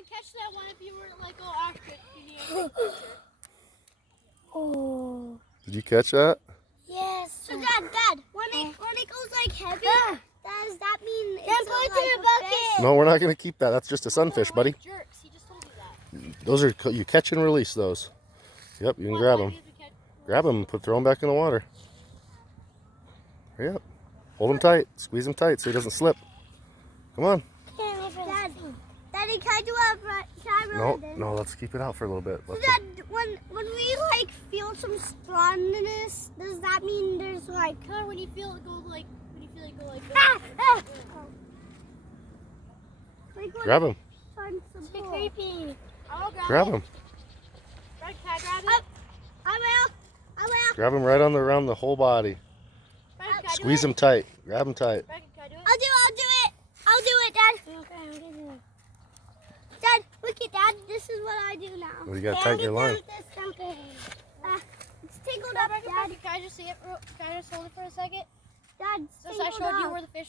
gonna catch that one if you were like all after it. You need a picture. Oh. Did you catch that? Yes. So Dad, when it goes like heavy, does that mean Then it's put it like in a a bucket. fish? No, we're not gonna keep that. That's just a sunfish, buddy. Jerks. He just told you that. Those are you catch and release those. Yep, you can grab them. Grab them and throw them back in the water. Yep. Hold them tight. Squeeze them tight so he doesn't slip. Come on. Daddy, can I do a No, let's keep it out for a little bit. So Dad, when we like feel some strongness, does that mean there's like When you feel it go like this. like when Grab him. it's on some pull? Creepy. I'll Grab him. Right, can I grab it? I will. Grab him right around the whole body. Right, can I do Squeeze it? him tight. Grab him tight. Right, can I do it? I'll do it, Dad. Okay, Dad, look at Dad. This is what I do now. Well, you gotta tighten your line. It's tangled up, Dad. Can I just see it? Can I just hold it for a second? Dad, Since I showed you where the fish was.